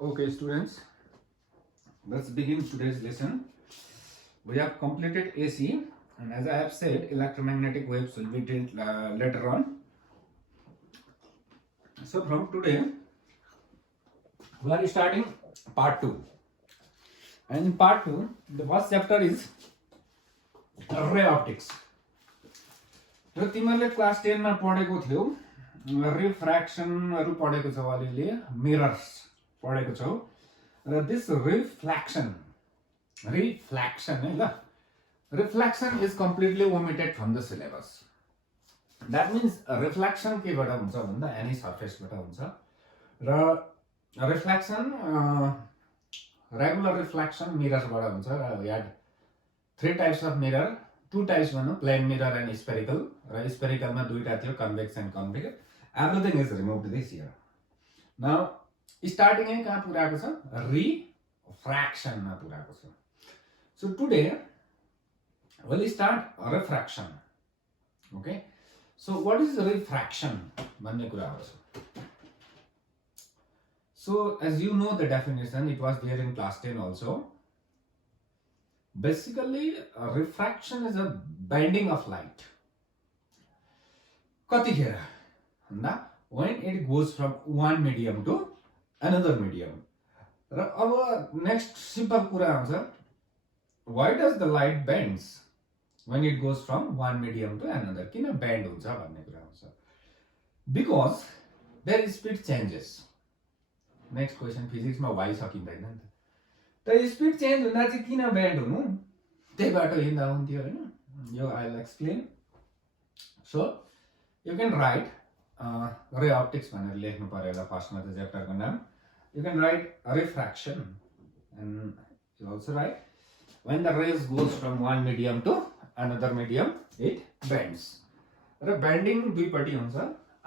Okay, students, let's begin today's lesson. We have completed AC, and as I have said, electromagnetic waves will be dealt later on. So, from today, we are starting part 2. And in part 2, the first chapter is ray optics. र तिमीहरूले class 10 मा पढेको थियौ रिफ्र्याक्सनहरु पढेको छौ अलिअलि mirrors पढेको छौ र दिस रिफ्लेक्सन है ल reflection is completely omitted from the syllabus that means reflection केबाट हुन्छ भन्दा एनी सर्फेसबाट हुन्छ र रिफ्लेक्सन रेगुलर रिफ्लेक्सन मिरर्सबाट हुन्छ र we had 3 types of mirror 2 types भनौं प्लेन मिरर एन्ड स्फेरिकल र स्फेरिकलमा दुईटा थियो convex and convex everything is removed this here now starting है कहाँ पुराको छ रिफ्र्याक्सन मा पुराको छ so today we'll start refraction. Okay, so what is refraction भन्ने कुरा हो so as you know the definition, it was there in class 10 also. Basically refraction is a bending of light कतिखेर भन्दा when it goes from one medium to another medium र अब next simple कुरा आउँछ why does the light bends when it goes from one medium to another किन bend हुन्छ भन्ने कुरा आउँछ because their speed changes. Next question, physics मा why सकिँदैन नि त स्पिड चेन्ज हुँदा चाहिँ किन बेन्ड हुनु त्यही बाटो हिँड्दा हुन्थ्यो हैन यो I will explain so you can write रे अप्टिक्स भनेर लेख्नु पर्यो फर्स्टमा त च्याप्टरको नाम you can write refraction and you also right when the rays goes from one medium to another medium it bends र बेन्डिङ दुईपट्टि हुन्छ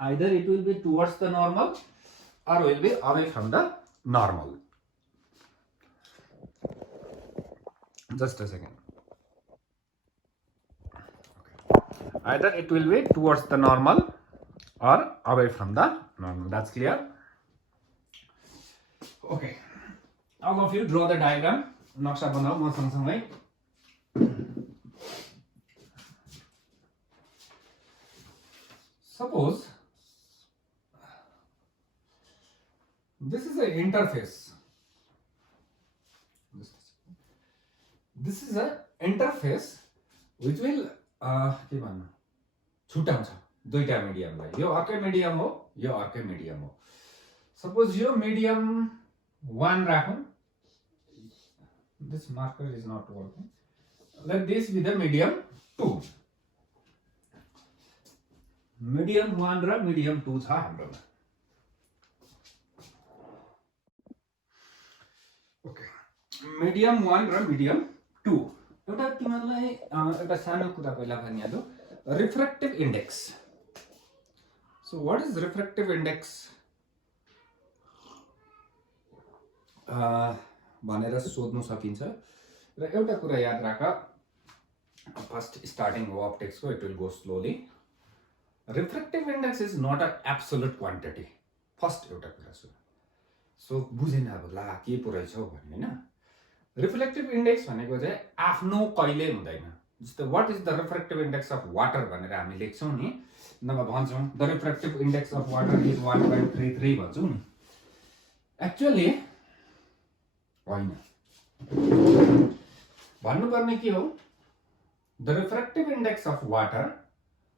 either it will be towards the normal or will be away from the normal. Just a second. Okay. Either it will be towards the normal or away from the normal. That's clear? Okay. All of you draw the diagram. नक्सा बनाऊ म सँगसँगै suppose this is an interface. This is an interface which will के भन्नु छुटाउँछ दुईटा मिडियमलाई यो अर्कै medium हो यो अर्कै मिडियम हो सपोज यो मिडियम 1 राखौं this marker is not working let this be the medium 2 medium 1 र medium 2 छ हाम्रोमा ओके मिडियम 1 र मिडियम 2 एउटा तिमीलाई एउटा सानो कुरा पहिला भनिहाल्नु refractive index so what is refractive index भनेर सोध्नु सकिन्छ र एउटा कुरा याद राख फर्स्ट स्टार्टिङ हो अप्टिक्सको it will go slowly refractive index is not a absolute quantity first एउटा कुरा सुन सो बुझेन अब ला के पो रहेछ भन्ने हैन रिफ्लेक्टिभ इन्डेक्स भनेको चाहिँ आफ्नो कहिले हुँदैन जस्तो what is the refractive index of water भनेर हामी लेख्छौं नि नभए भन्छौं the refractive index of water is 1.33 भन्छौं नि एक्चुअली होइन भन्नुपर्ने के हो the refractive index of water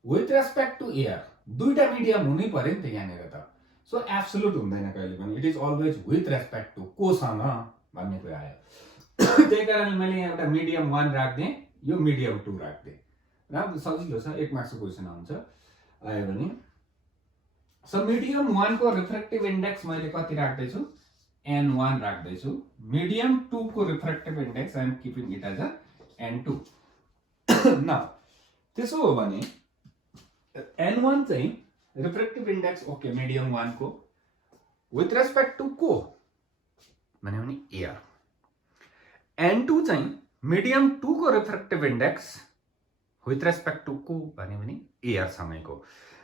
with respect to air दुईटा मिडियम हुनै पर्यो नि त यहाँनिर त सो एब्सोल्युट हुँदैन कहिले पनि it is always with respect to कोसँग भन्ने कुरा आयो त्यही कारणले मैले यहाँ एउटा मिडियम 1 राख्दिएँ यो मिडियम 2 राख्दिएँ राम्रो सजिलो छ 1 मार्क्सको क्वेसन आउँछ आयो भने सो मिडियम 1 को रिफ्र्याक्टिभ इन्डेक्स मैले कति राख्दै छु n1 राख्दै छु मिडियम 2 को refractive index I am keeping it as a n2 now त्यसो हो भने n1 चाहिँ रिफ्र्याक्टिभ इन्डेक्स ओके मिडियम 1 को विथ रेस्पेक्ट टु को भन्यो भने एयर n2 चाहिँ मिडियम 2 को refractive index with respect to को भन्यो भने एयर सँगैको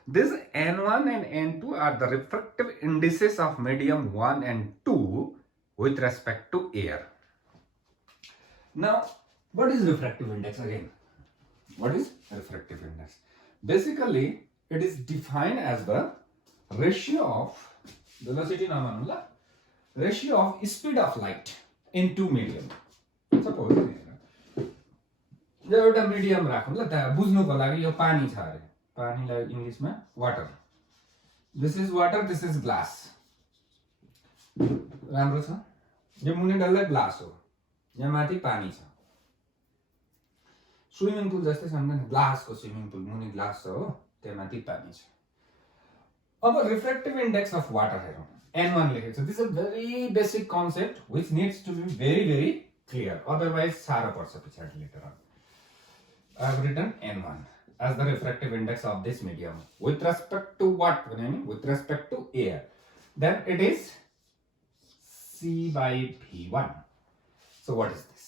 This N1 and N2 are the refractive indices of medium 1 and 2 with respect to air. Now, what is refractive index again? What is refractive index? Basically, it is defined as the ratio of velocity ratio of speed of light into medium. Suppose यो एउटा medium राखौँ ल त्यहाँ बुझ्नुको लागि यो पानी छ अरे पानीलाई इंग्लिशमा water this is water this is glass राम्रो छ यो मुनि डल्लै ग्लास हो यहाँ माथि पानी छ स्विमिङ पुल जस्तै छ नि ग्लासको स्विमिङ पुल मुनि ग्लास छ हो त्यहाँ माथि पानी छ अब रिफ्रेक्टिभ इन्डेक्स अफ वाटर हेरौँ n1 लेखेको छ this is a very basic concept which needs to be very clear otherwise साह्रो पर्छ पछाडि later on I have written n1 as the refractive index of this medium with respect to what? With respect to air. Then it is C by V1. So what is this?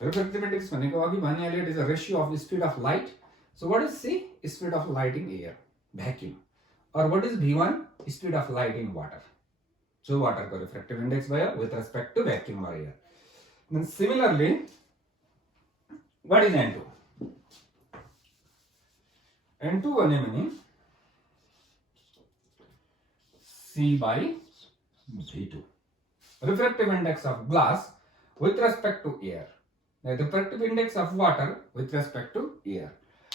Refractive index it is a ratio of the speed of light. So what is C? Speed of light in air, vacuum. Or what is V1? Speed of light in water. So water ko refractive index with respect to vacuum or air. Then similarly, what is N2? N2 भने C by V2. Refractive index of glass with respect to air. The refractive index of water with respect to air.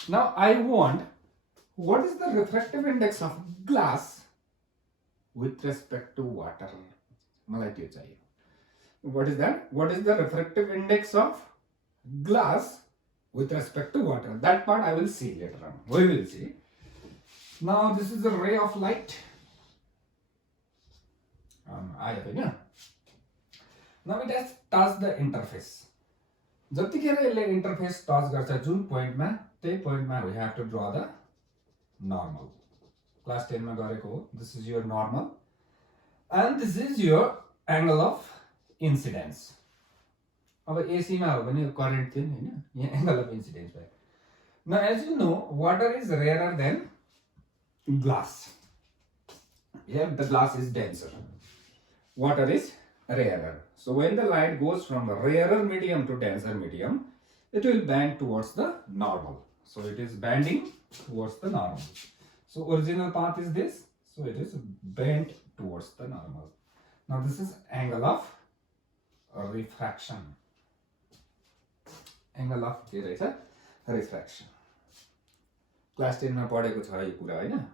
Now I want what is the refractive index of glass with respect to water. मलाई त्यो चाहियो. What is that? What is the refractive index of glass with respect to water? That part I will see later on. We will see. Now this is a ray of light. Now it has touched the interface. जतिखेर यसले interface touch गर्छ जुन पोइन्टमा त्यही पोइन्टमा we have to draw the normal. Class 10 मा गरेको हो. This is your normal and this is your angle of incidence. अब AC मा हो भने करेन्ट थियो नि हैन यहाँ एंगल अफ इन्सिडेन्स भयो Now as you know water is rarer than glass. Here the glass is denser, water is rarer. So when the light goes from the rarer medium to denser medium it will bend towards the normal. So it is bending towards the normal. So original path is this, so it is bent towards the normal. Now this is angle of refraction. Angle of refraction. Class 10 मा पढेको छ यो कुरा हैन.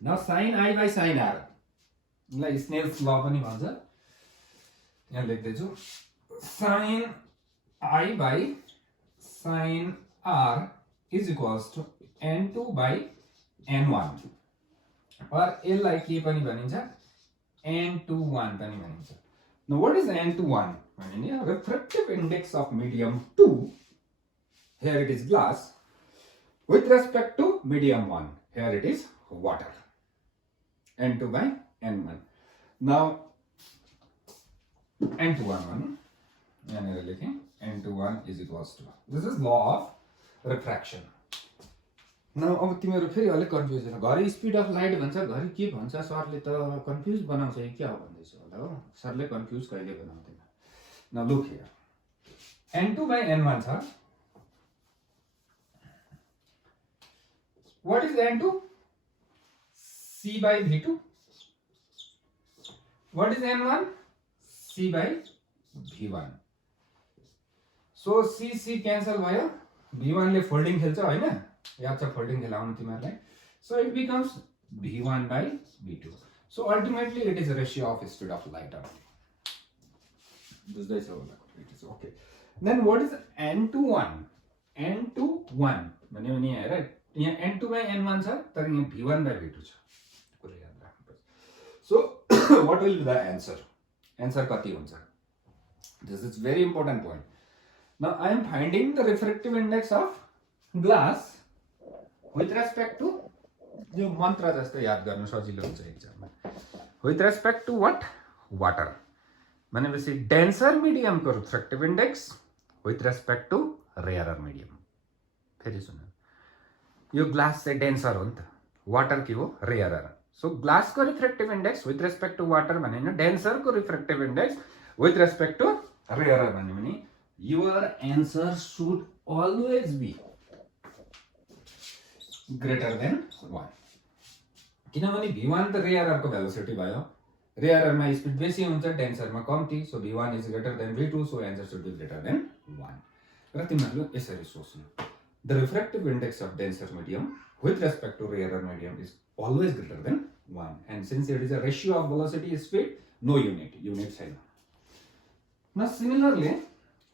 Now sin I by sin R. यसलाई Snell's ल पनि भन्छ. यहाँ लेख्दै छु. Sin I by sin R is equals to n2 by n1. or यसलाई के पनि भनिन्छ n21 पनि भनिन्छ. Now what is n21? Refractive index of medium 2, here it is glass, with respect to medium 1, here it is water. n2 by n1. Now n21 n21 is equals to, this is law of refraction. Now अब तिमीहरु फेरि अलि confuse हुनु घरि speed of light भन्छ घरि के भन्छ सरले त कन्फ्युज बनाउँछ कि के हो भन्दैछ होला हो सरले कन्फ्युज कहिले बनाउँदैन. Now look here. n2 by n1 sir. What is n2? C by v2. What is n1? C by v1. So C cancel भयो. v1 ले फोल्डिङ खेल्छ हैन? याद छ फोल्डिङ खेलाउनु तिमीहरुलाई. So it becomes v1 by v2. So ultimately it is a ratio of speed of light only. बुझ्दैछ होला. It is okay. Then what is n21? n21 भन्यो भने हेर यहाँ n2 by n1 छ तर यहाँ v1 by v2 छ. कुरा याद राख्नुपर्छ. So what will be the answer? Answer कति हुन्छ? This is very important point. Now I am finding the refractive index of glass with respect to यो मन्त्र जस्तो याद गर्न सजिलो हुन्छ एक्जाममा. With respect to what? Water. भनेपछि डेन्सर मिडियम को refractive index with respect to rarer medium. फेरि सुन यो ग्लास चाहिँ डेन्सर हो नि त वाटर के हो रेयरर सो ग्लासको refractive index with respect to water भन्यो भने डेन्सरको refractive index with respect to rarer भन्यो भने your answer should always be greater than 1 किनभने v1 त रेयररको भेलोसिटी भयो रेयररमा स्पिड बेसी हुन्छ डेन्सरमा कम्ती so v1 is greater than v2 so answer should be greater than 1 र तिमीहरुले यसरी सोच्नु the refractive index of denser medium with respect to rarer medium is always greater than 1 and since it is a ratio of velocity speed no unit छैन now similarly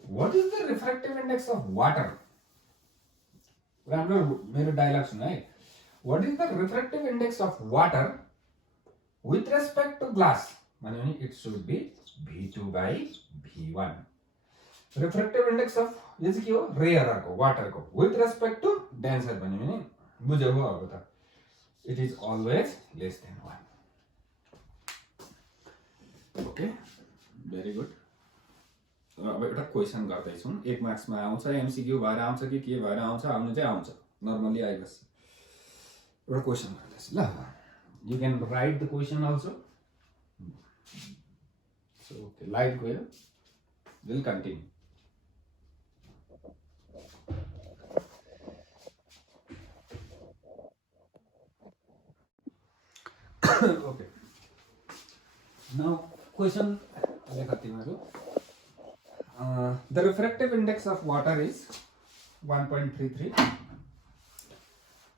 what is the refractive index of water राम्रो मेरो dialogue सुन है what is the refractive index of water with respect to glass भन्यो भने it should be v2 by v1 refractive index of यो चाहिँ के हो रेयर को वाटर को with respect to denser भन्यो भने बुझ्यौ हो अब त it is always less than 1 okay very good अब एउटा क्वेशन गर्दै छौं 1 मार्क्समा आउँछ एमसीक्यू भएर आउँछ कि के भएर आउँछ आउनु चाहिँ आउँछ नर्मली आइबस एउटा क्वेशन गर्दैछ ल you can write the question also so okay live गयो we'll continue okay now question लेख तिमीहरु the refractive index of water is 1.33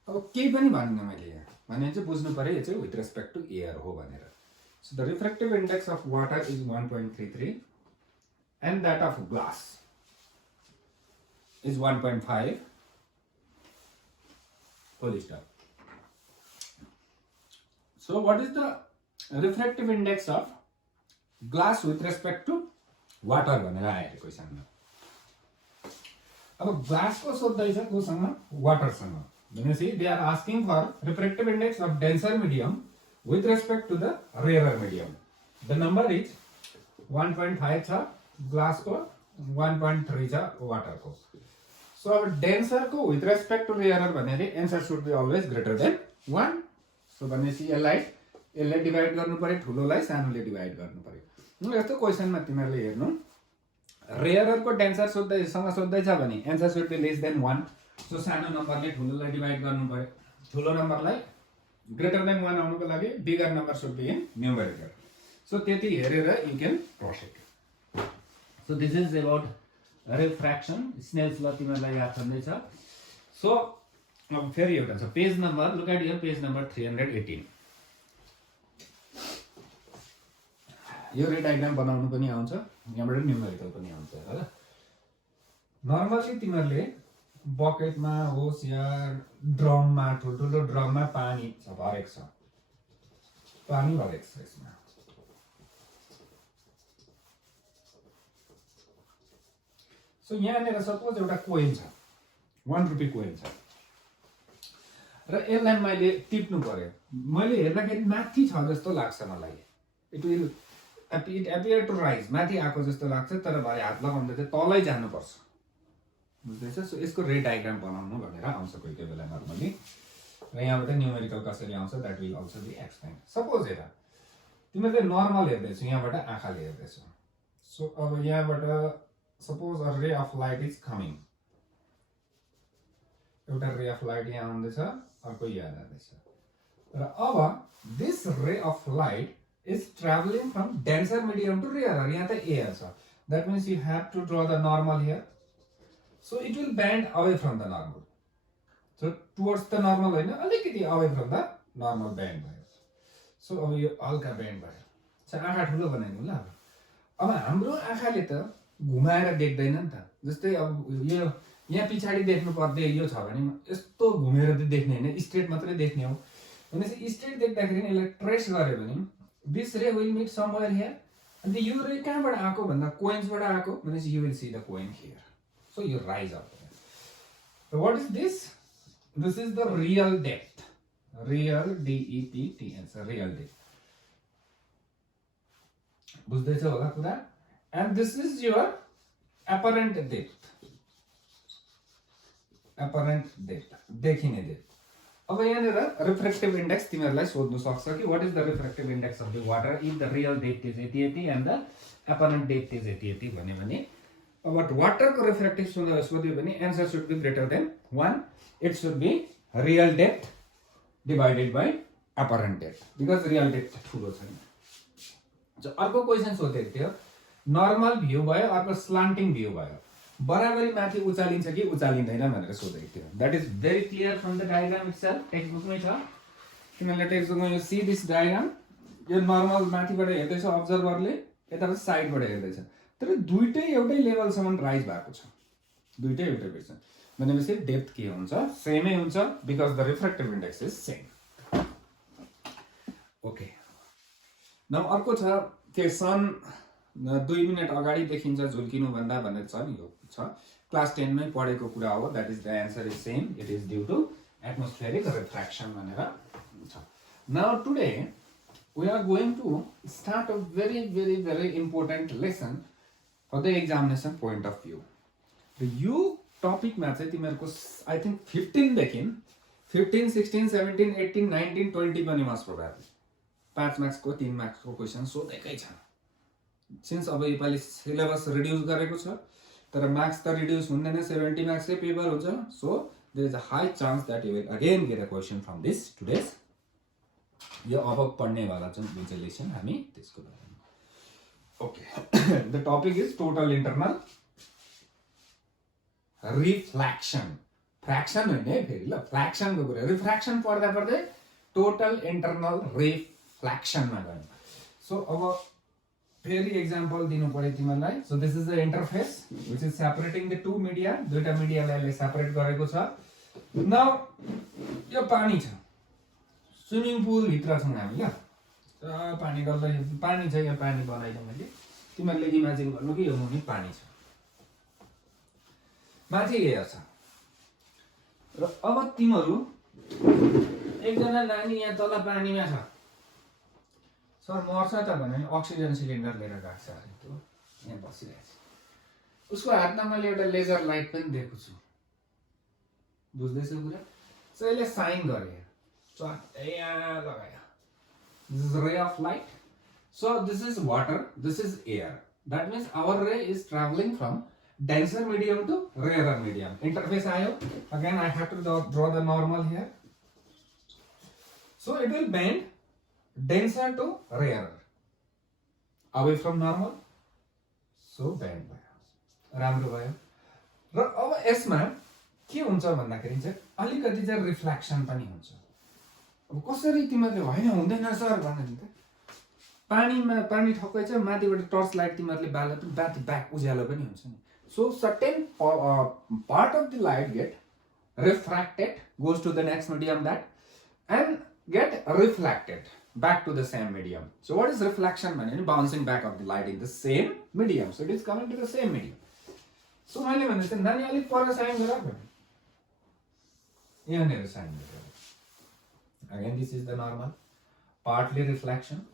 अब केही पनि भन्नु मैले यहाँ भने चाहिँ बुझ्नु पर्यो यो चाहिँ with respect to air हो भनेर so the refractive index of water is 1.33 and that of glass is 1.5 full stop so what is the refractive index of glass with respect to water भनेर आएको क्वेशनमा अब ग्लास को सोध्दै छ कोसँग water सँग भनेपछि they are asking for refractive index of denser medium with respect to the rarer medium the number is 1.5 छ ग्लास को 1.3 छ वाटर को so अब denser को with respect to rarer भनेले answer should be always greater than 1 so भनेपछि यसलाई divide गर्नु पर्यो ठुलोलाई सानोले डिभाइड गर्नु पर्यो यस्तो क्वेशनमा तिमीहरुले हेर्नु रेयरर को डेन्सर सोध्दै छ भने answer should be less than 1 so सानो नम्बरले ठुलोलाई डिभाइड गर्नु पर्यो ठुलो नम्बरलाई ग्रेटर देन 1 आउनुको लागि bigger number should be in numerical so त्यति हेरेर you can proceed so this is about refraction Snell's law तिमीहरुलाई याद छँदै छ सो अब फेरि एउटा छ page number look at here page number 318 यो रे डायग्राम बनाउनु पनि आउँछ यहाँबाट न्यूमेरिकल पनि आउँछ हैन नर्मली तिमीहरुले बकेटमा होस् या ड्रममा ठुलठुलो ड्रममा पानी छ भरेको छ पानी भरेको छ यसमा सो यहाँनिर सपोज एउटा कोइन छ 1 रुपैयाँ कोइन छ र यसलाई मैले टिप्नु पर्यो मैले हेर्दाखेरि माथि छ जस्तो लाग्छ मलाई it will it appear to rise माथि आको जस्तो लाग्छ तर भरे हात लगाउँदा चाहिँ तलै जानु पर्छ बुझ्दैछ सो यसको रे डायग्राम बनाउनु भनेर आउँछ कोही कोही बेला नर्मली र यहाँबाट न्यूमेरिकल कसरी आउँछ that will also be explain suppose हेर तिमीले नर्मल हेर्दैछौ यहाँबाट आँखाले हेर्दैछौ सो अब यहाँबाट सपोज अ रे अफ लाइट इज कमिङ एउटा रे अफ लाइट यहाँ आउँदैछ अर्को यहाँ जाँदैछ र अब दिस रे of light is traveling from denser medium to rarer यहाँ त air छ that means you have to draw the normal here so it will bend away from the normal so towards the normal हैन अलिकति away from the normal bend भयो so अब यो हल्का bend भयो छ आँखा ठुलो बनाइदिनु ल अब हाम्रो आँखाले त घुमाएर देख्दैन नि त जस्तै अब यो यहाँ पछाडी देख्नु पर्दै यो छ भने यस्तो घुमेर त देख्ने हैन स्ट्रेट मात्रै देख्ने हो भनेपछि स्ट्रेट देख्दाखेरि यसलाई ट्रेस गर्यो भने this ray will meet somewhere here and the u ray कहाँबाट आको भन्दा coins बाट आको भनेपछि you will see the coin here so you rise up so what is this is the real depth real depth it's a real depth बुझ्दैछ होला कुरा and this is your apparent depth देखिने depth अब यहाँनिर refractive index तिमीहरूलाई सोध्नु सक्छ कि what is the refractive index of the water if the real depth is यति यति and the apparent depth is यति यति भन्यो भने अब वाटरको रिफ्रेक्टिभ सोध्यो भने answer should be greater than 1 it should be real depth divided by apparent depth because real depth ठुलो छैन अर्को क्वेसन सोधेको थियो नर्मल भ्यू भयो अर्को स्लान्टिङ भ्यू भयो बराबरी माथि उचालिन्छ कि उचालिँदैन भनेर सोधेको थियो that is very clear from the diagram itself text बुकमै छ तिमीहरूले टेक्स्ट बुकमा यो सी दिस डायग्राम यो नर्मल माथिबाट हेर्दैछ अब्जर्भरले यताबाट साइडबाट हेर्दैछ तर दुईटै एउटै लेभलसम्म राइज भएको छ दुईटै एउटै भेट्छ भनेपछि डेप्थ के हुन्छ सेमै हुन्छ because the refractive index is same okay न अर्को छ के सन 2 मिनेट अगाडि देखिन्छ झुल्किनु भन्दा भनेर छ नि यो छ क्लास 10 मै पढेको कुरा हो that is the answer is same it is due to atmospheric refraction भनेर छ now today we are going to start a very very very important lesson for the examination point of view यो टपिकमा चाहिँ तिमीहरूको I think 15 देखि 15 16 17 18 19 20 पनि must probably 5 मार्क्सको 3 मार्क्सको question सोधेकै छ since अब योपालि सिलेबस रिड्युस गरेको छ तर मार्क्स त रिड्युस हुँदैन 70 मार्क्सकै पेपर हुन्छ so there is a high chance that you will again get a question from this today's यो अब पढ्ने वाला जुन लेसन हामी त्यसको बारेमा okay the topic is total internal reflection fraction होइन है फेरि ल फ्र्याक्सनको कुरा रिफ्र्याक्सन पढ्दा पढ्दै टोटल इन्टरनल रिफ्ल्याक्सनमा गयो सो अब फेरि एक्जाम्पल दिनु पर्यो तिमीलाई so this is the interface which is separating the two media दुईटा मिडियालाई यसले सेपरेट गरेको छ नाउ यो पानी छ स्विमिङ पुल भित्र छौँ हामी ल पानी डल्लै पानी छ यो पानी बनाइदिएँ मैले तिमीहरूले इमेजिन गर्नु कि यो मुनि पानी छ माथि एयर छ र अब तिमीहरू एकजना नानी यहाँ तल पानीमा छ सर मर्छ त भने अक्सिजन सिलिन्डर लिएर गएको छ अरे त्यो यहाँ बसिरहेको छ उसको हातमा मैले एउटा लेजर लाइट पनि दिएको छु बुझ्दैछौ कुरा सो यसले साइन गरे चट्टै यहाँ लगायो this is ray of light so this is water this is air that means our ray is travelling from denser medium to rarer medium interface ayo again I have to draw the normal here so it will bend denser to rarer away from normal so bend भयो राम्रो भयो र अब यसमा के हुन्छ भन्दाखेरि चाहिँ अलिकति चाहिँ रिफ्लेक्सन पनि हुन्छ अब कसरी तिमीहरूले हैन हुँदैन सर भन्नुहुन्छ पानीमा पानी ठक्कै छ माथिबाट टर्च लाइट तिमीहरूले बाल्दा पनि बाथि ब्याक उज्यालो पनि हुन्छ नि so certain part of the light get refracted goes to the next medium that and get reflected back to the same medium so what is reflection mean bouncing back of the light in the same medium so it is coming to the same medium so मैले भने चाहिँ नानी अलि पर sign गर यहाँ नेर sign गर again this is the normal partly reflection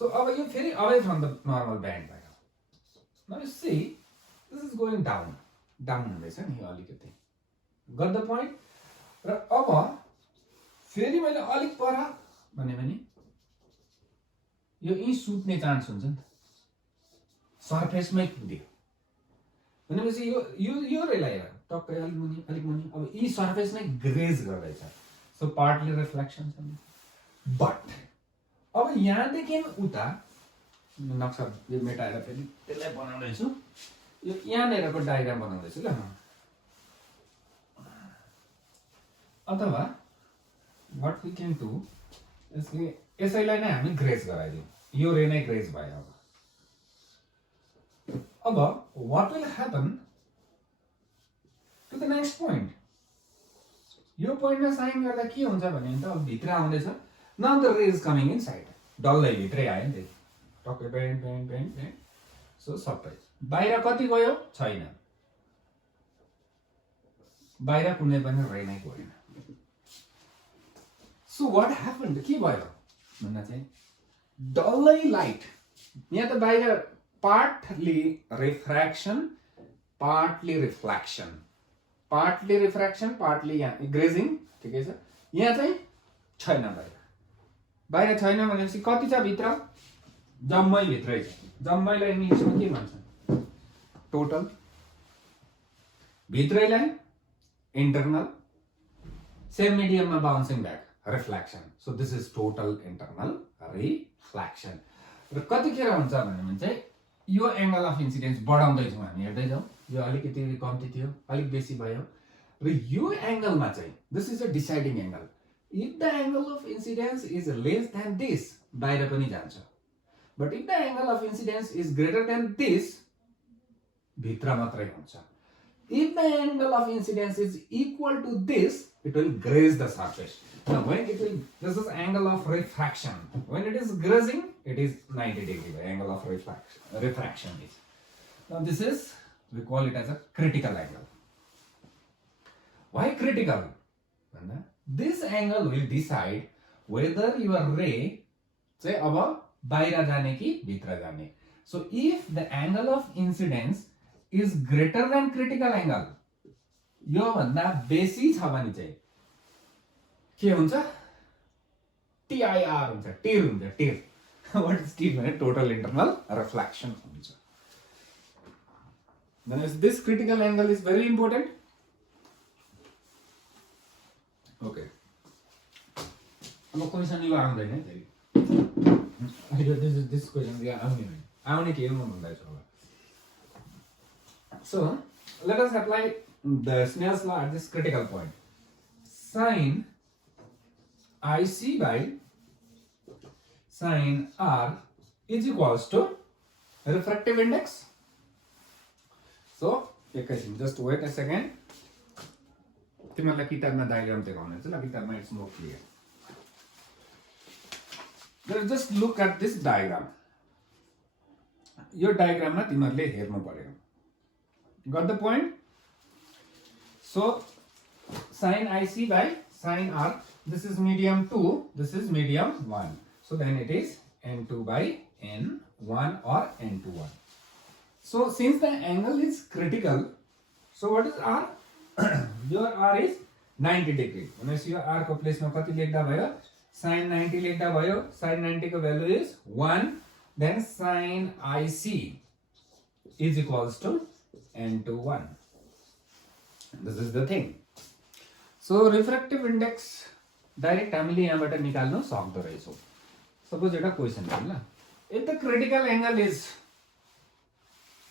so अब यो फेरि away from the normal band भयो now you see this is going down हुँदैछ नि यो अलिकति गट द पोइन्ट र अब फेरि मैले अलिक पर भने पनि यो यही सुत्ने चान्स हुन्छ नि सरफेसमै पुग्यो भनेपछि यो यो यो रेलाई टक्कै अलिक मुनि अब यी सरफेसमै ग्रेज गर्दैछ सो पार्टली रिफ्लेक्सन छ बट अब यहाँदेखि उता नक्सा मेटाएर फेरि त्यसलाई बनाउँदैछु यो यहाँनिरको डायग्राम बनाउँदैछु ल अथवा व्हाट वी क्यान डु यसैलाई नै हामी ग्रेज गराइदिउँ यो रे नै ग्रेज भयो अब what will happen to the next point यो पोइन्टमा साइन गर्दा के हुन्छ भने त अब भित्र आउँदैछ नाउ द रे इज कमिङ इन साइड डल्लै भित्रै आयो नि त टक्कै बेन्ड सो सबै बाहिर कति गयो छैन बाहिर कुनै पनि रे नै गएन सो व्हाट ह्यापन्ड के भयो भन्दा चाहिँ डल्लै लाइट यहाँ त बाहिर partly refraction partly reflection partly यहाँ ग्रेजिङ ठिकै छ यहाँ चाहिँ छैन, बाहिर छैन भनेपछि कति छ भित्र? जम्मै भित्रै छ। जम्मैलाई इङ्ग्लिसमा के भन्छन्? टोटल। भित्रैलाई इन्टरनल, सेम मिडियममा bouncing back, reflection. So this is total internal reflection. र कतिखेर हुन्छ भने चाहिँ यो एङ्गल अफ इन्सिडेन्स बढाउँदैछौँ हामी, हेर्दै जाउँ। यो अलिकति कम्ती थियो, अलिक बेसी भयो, र यो एङ्गलमा चाहिँ this is a deciding angle. If the angle of incidence is less than this, बाहिर पनि जान्छ। But if the angle of incidence is greater then this, भित्र मात्रै हुन्छ। If the angle of incidence is equal to this, it will graze the surface. Now, this is angle of refraction. When it is grazing, it is 90 degree. The angle of refraction is. Now, this is, we call it as a critical angle. Why critical? This angle will decide whether your ray, say, above, बाहिर जाने कि भित्र जाने. So, if the angle of incidence is greater than critical angle, यो भन्दा बेसी छ भने चाहिँ के हुन्छ? TIR हुन्छ, टिर हुन्छ, टिर। What is टिर भने total internal reflection हुन्छ। Then this critical angle is very important. Okay. अब क्वेशन यो आउँदैन है फेरि। This question यो आउने के म भन्दैछु अब। So, let us apply the Snell's law at this critical point. Sin IC by sin R is equals to refractive index. So, just wait a second. तिमीहरुलाई किताबमा डायग्राम देखाउनु छ ल, किताबमा it's more clear. Just look at this diagram. यो डायग्राममा तिमीहरुले हेर्नु पर्यो। Got the point? So, sin IC by sin R, this is medium 2, this is medium 1. So, then it is N2 by N1 or N21. So, since the angle is critical, so what is R? Your R is 90 degree. When I see your R को place में कति लेख्दा भयो? Sin 90 लेख्दा भयो. Sin 90 को value is 1. Then sin IC is equals to N21. This is the thing. So refractive index direct हामीले यहाँबाट निकाल्न सक्दो रहेछौं। Suppose एउटा क्वेशन छ ल। If the critical angle is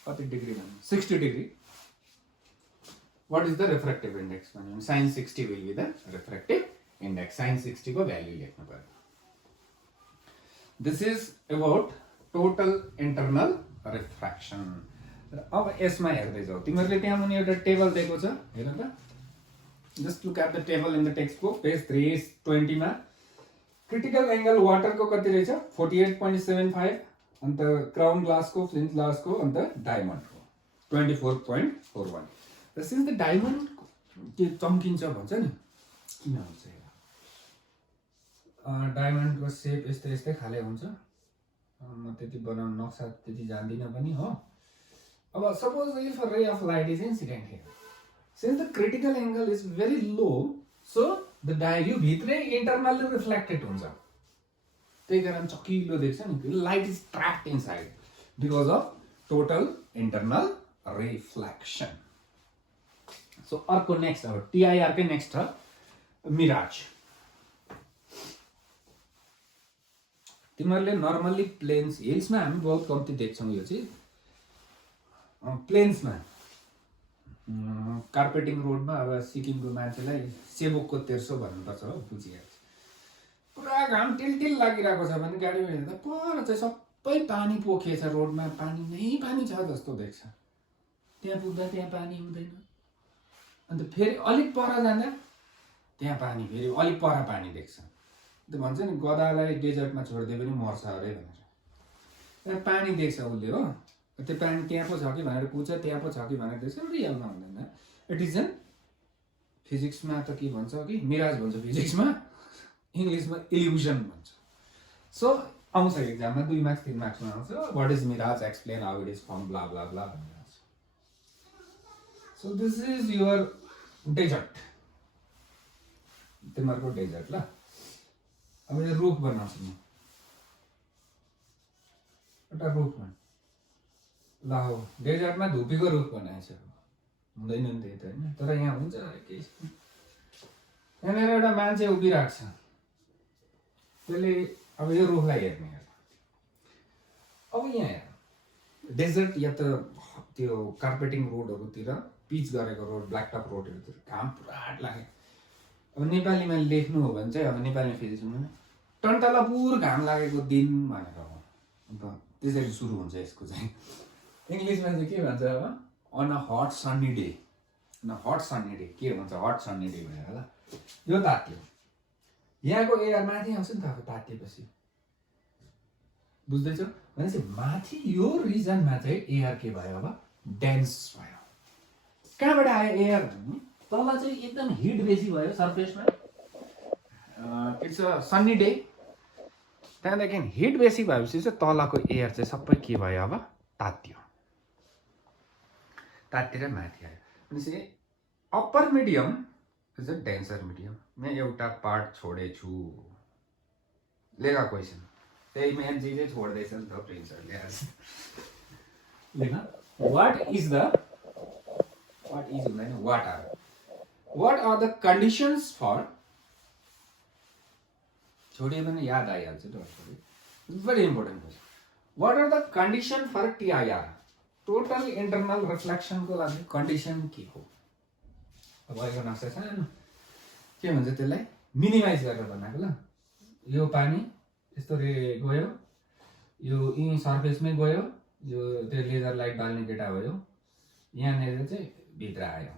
कति डिग्री भन्नु? 60 degree. What is the refractive index? Sin 60 will be the refractive index. Sin 60 को value लेख्नु पर्यो। This is about total internal refraction. अब यसमा हेर्दै जाऊ। तिमीहरुले त्यहाँ मुनि एउटा टेबल दिएको छ, हेर त। Just look at the table in the textbook, page 320 मा। क्रिटिकल एंगल वाटर को कति रहेछ? 48.75, अन्त क्राउन ग्लास को, फ्लिन्ट ग्लास को, अन्त डायमन्ड को 24.41। र सिन्स द डायमन्ड के चम्किन्छ भन्छ नि, किन हुन्छ हेर। डायमन्ड को शेप यस्तै यस्तै खाले हुन्छ। म त्यति बनाउन नक्सा त्यति जान्दिन पनि हो। अब suppose if a ray of light is incident here, since the critical angle is very low, so the यो भित्रै internally reflected हुन्छ। त्यही कारण चकिलो देख्छ नि, light is trapped inside because of total internal reflection. So अर्को next अब TIR के next छ mirage। तिमीहरुले नर्मली प्लेन्स हिल्समा हामी बहुत कम्ती देख्छौं यो चाहिँ। प्लेन्समा कार्पेटिङ रोडमा अब सिक्किमको मान्छेलाई सेबोकको तेर्सो भन्नुपर्छ हो, बुझिहाल्छ। पुरा घाम टिलटिल लागिरहेको छ भने गाडीमा हेर्दा पर चाहिँ सबै पानी पोखिएछ, रोडमा पानी नै पानी छ जस्तो देख्छ। त्यहाँ पुग्दा त्यहाँ पानी हुँदैन, अन्त फेरि अलिक पर जाँदा त्यहाँ पानी, फेरि अलिक पर पानी देख्छ। त्यो भन्छ नि गधालाई डेजर्टमा छोड्दै पनि मर्छ अरे भनेर। त्यहाँ पानी देख्छ उसले हो, त्यो पानी त्यहाँ पो छ कि भनेर पुग्छ, त्यहाँ पो छ कि भनेर देख्छ, रियलमा हुँदैन। इट इज एन फिजिक्समा त के भन्छ कि मिराज भन्छ फिजिक्समा, इङ्ग्लिसमा इल्युजन भन्छ। सो आउँछ एक्जाममा 2 मार्क्स 3 मार्क्समा आउँछ, what is mirage, explain how it is form, blah blah blah भनेर आउँछ। So this is your desert. तिमीहरूको डेजर्ट ल अब यो रुख बनाउँछु म एउटा रुख बन ल हो डेजर्टमा धुपीको रुख बनाएछ हुँदैन नि त्यही त होइन तर यहाँ हुन्छ केही यहाँनिर एउटा मान्छे उभिरहेको छ त्यसले अब यो रुखलाई हेर्ने अब यहाँ हेर डेजर्ट या त त्यो कार्पेटिङ रोडहरूतिर पिच गरेको रोड ब्ल्याकटप रोडहरूतिर घाम पुरा लाग्यो अब नेपालीमा लेख्नु हो भने चाहिँ अब नेपालीमा फेरि सुन्नु टन्टलापुर घाम लागेको दिन भनेर हो अन्त त्यसरी सुरु हुन्छ यसको चाहिँ इङ्ग्लिसमा चाहिँ के भन्छ अब on a hot sunny day hot sunny day के भन्छ हट सन्नी डे भनेर ल यो तात्यो यहाँको एयर माथि आउँछ नि त अब तातिएपछि बुझ्दैछौ भनेपछि माथि यो रिजनमा चाहिँ एयर के भयो अब डेन्स भयो कहाँबाट आयो एयर भने तल चाहिँ एकदम हिट बेसी भयो सर्फेसमा इट्स अ सन्नी डे त्यहाँदेखि हिट बेसी भएपछि चाहिँ तलको एयर चाहिँ सबै के भयो अब तातेर माथि आयो भनेपछि upper medium is a denser medium म एउटा पार्ट छोडेछु लेखा क्वेसन त्यही मेन चिजै छोड्दैछ नि त प्रिन्सरले आज लेख वाट इज हुँदैन what are the conditions for छोडियो भने याद आइहाल्छ त very important question what are the condition for TIR total internal रिफ्लेक्सनको लागि कन्डिसन के हो अब अहिले नक्सा सानो के भन्छ त्यसलाई मिनिमाइज गरेर बनाएको ल यो पानी यस्तो गयो यो यहीँ सर्फेसमै गयो यो त्यो लेजर लाइट बाल्ने केटा भयो यहाँनिर चाहिँ भित्र आयो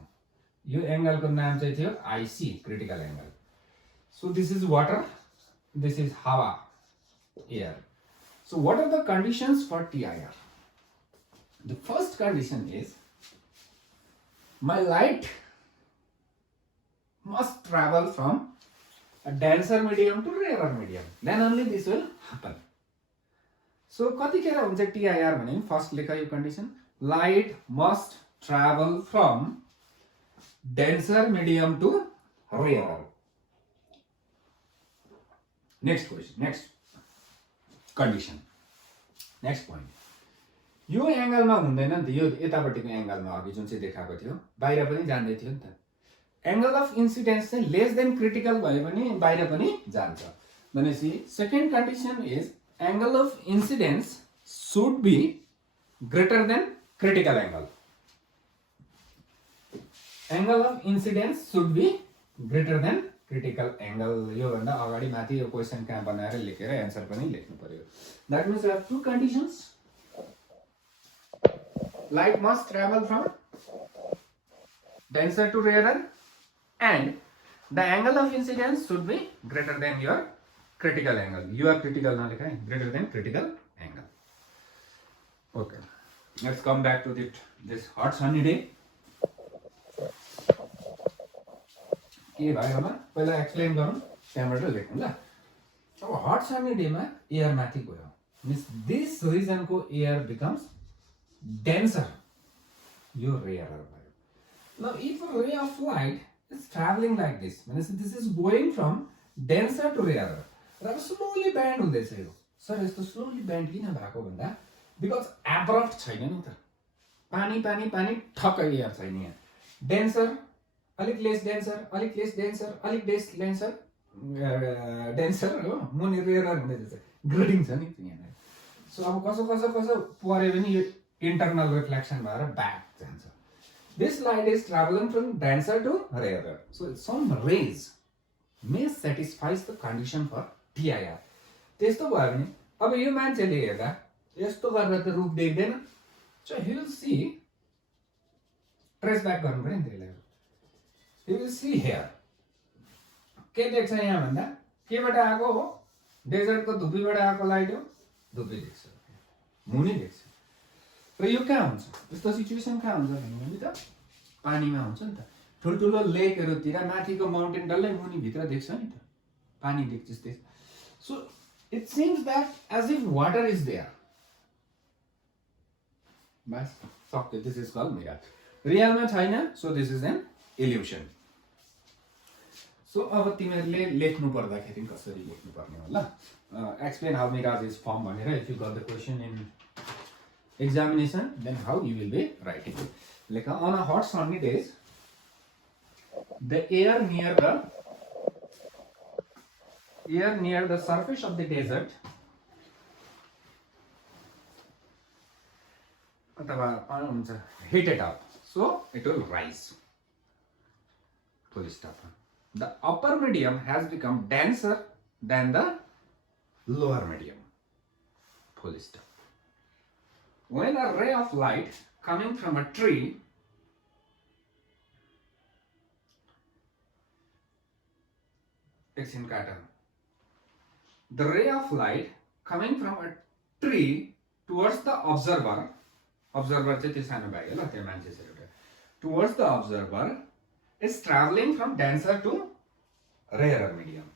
यो एङ्गलको नाम चाहिँ थियो IC critical angle so this is water this is हावा air so what are the conditions for TIR the first condition is my light must travel from a denser medium to rarer medium. Then only this will happen. So, कतिखेर हुन्छ TIR भने first लेखा यो condition light must travel from denser medium to rare next question next condition next point यो एङ्गलमा हुँदैन नि त यो यतापट्टिको एङ्गलमा अघि जुन चाहिँ देखाएको थियो बाहिर पनि जाँदै थियो नि त एंगल अफ इन्सिडेन्स चाहिँ लेस देन क्रिटिकल भयो भने बाहिर पनि जान्छ भनेपछि second condition is angle of incidence should be greater than critical angle angle of incidence should be greater than critical angle यो भन्दा अगाडि माथि यो क्वेसन कहाँ बनाएर लेखेर एन्सर पनि लेख्नु पर्यो that means we have two conditions light must travel from denser to rarer and the angle of incidence should be greater than your critical angle. Your critical na likha hai, greater than critical angle. Okay, let's come back to this hot sunny day. के भयो होला पहिला explain गरौँ त्यहाँबाट लेखौँ ल अब hot Sunny डेमा एयर माथि गयो मीन्स दिस रिजनको एयर बिकम्स डेन्सर यो रेयर भयो Now, if a ray of light is traveling like this, means this is going from denser to rarer. र slowly bend हुँदैछ यो सर यस्तो slowly bend किन भएको भन्दा because abrupt छैन नि त पानी पानी पानी ठक्कै एयर छैन यहाँ डेन्सर अलिक लेस डेन्सर अलिक लेस डेन्सर अलिक लेस डेन्सर डेन्सर हो मुनि रेयर हुँदै जान्छ ग्रेडिङ छ नि यहाँ सो अब कसो कसो कसो परे पनि यो इन्टरनल रिफ्लेक्सन भएर ब्याक जान्छ This light is traveling from denser to rarer. So some rays may satisfies the condition for TIR. त्यस्तो भयो भने अब यो मान्छेले हेर्दा यस्तो गरेर त रूप देख्दैन so he will see trace back गर्नु पर्यो नि त्यसलाई he will see here के देख्छ यहाँ भन्दा केबाट आएको हो डेजर्टको धुपीबाट आएको लाइट हो धुपी देख्छ मुनि देख्छ र यो कहाँ हुन्छ यस्तो सिचुएसन कहाँ हुन्छ भने त पानीमा हुन्छ नि त ठुल्ठुलो लेकहरूतिर माथिको माउन्टेन डल्लै मुनि भित्र देख्छ नि त पानी देख्छ so it seems that as if water is there बस सक्यो दिस इज कल्ड मिराज रियलमा छैन so this is an illusion so अब तिमीहरूले लेख्नु पर्दाखेरि कसरी लेख्नु पर्ने होला explain how mirage is form भनेर if you got the question in examination then how you will be writing it. Like on a hot sunny days the air near the surface of the desert heated up, so it will rise. Full stop. The upper medium has become denser than the lower medium. Full stop. When a ray of light coming from a tree the ray of light coming from a tree towards the observer towards the observer is traveling from denser to rarer medium.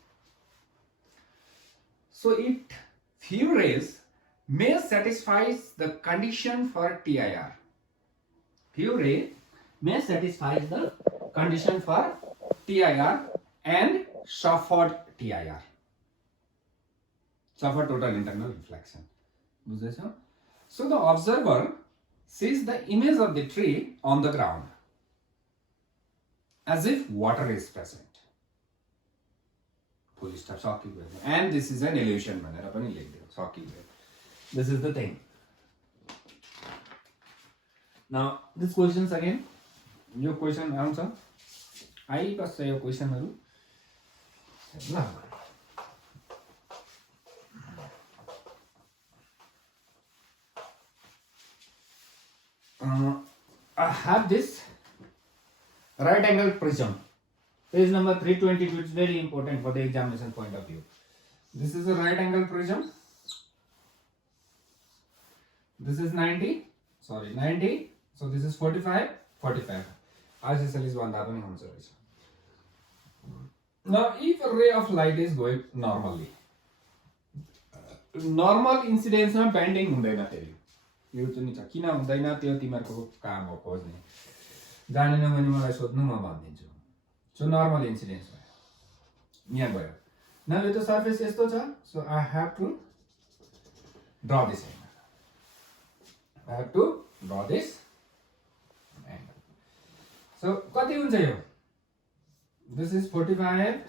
So it few rays may satisfies the condition for TIR. Few ray may satisfies the condition for TIR and Shaford TIR. Shaford total internal reflection. So the observer sees the image of the tree on the ground as if water is present. Full stop. Shocking. And this is an illusion. Shocking. This is the thing. Now this questions again. Your question answer. I pass your question haru. I have this right angle prism. Page number 322. It's very important for the examination point of view. This is a right angle prism. This is 90. So this is 45. ISSL is 1 answer. Now if a ray of light is going normally, normal incidence मा bending हुँदैन फेरि यो चाहिँ छ किन हुँदैन त्यो तिमीहरुको काम हो खोज्ने जानेन भने मलाई सोध्नु म भन्दिन्छु. सो नर्मल इन्सिडेन्स भयो यहाँ भयो. नाउ यो त सर्फेस यस्तो छ. So I have to draw this angle. I have to draw this angle. So कति हुन्छ यो? This is 45.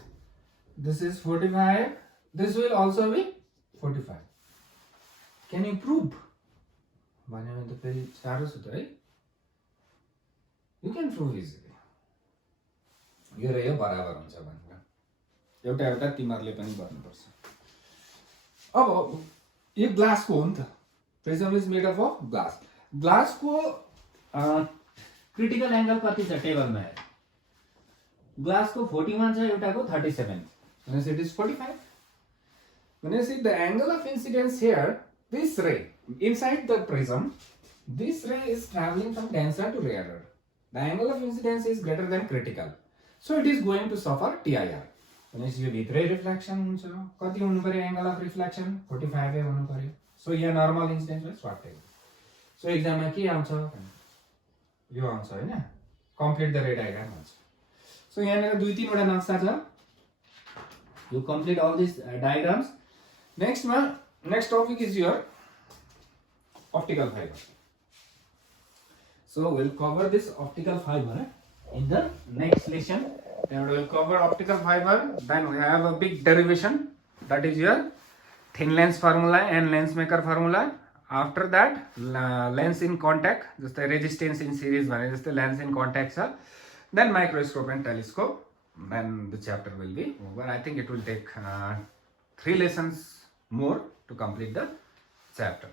This is 45. This will also be 45. Can you prove? भन्यो भने त फेरि साह्रो छ त है. You can prove easily. यो र यो बराबर हुन्छ भनेर एउटा एउटा तिमीहरुले पनि गर्नुपर्छ. अब यो ग्लासको हो नि त. Prism is made up of glass. Glass को critical angle कति छ टेबल मा हेर. Glass को 41 छ एउटा को 37. Hence it is 45. When you see the angle of incidence here, this ray inside the prism, this ray is traveling from denser to rarer. The angle of incidence is greater than critical. So it is going to suffer TIR. When you see भित्रै reflection हुन्छ कति हुनु पर्यो angle of reflection 45 हुनु पर्यो. So here normal incidence was short table. So exam में के आउँछ यो आउँछ हैन. Complete the ray diagram आउँछ. So यहाँ नेर 2-3 वटा नक्सा छ. You complete all these diagrams. Next topic is your optical fiber. So we'll cover this optical fiber in the next lesson. Then we'll cover optical fiber. Then we have a big derivation, that is your thin lens formula and lens maker formula. After that lens in contact, just the resistance in series भने जस्तै lens in contact छ. Then microscope and telescope. Then the chapter will be over. I think it will take 3 lessons more to complete the chapter.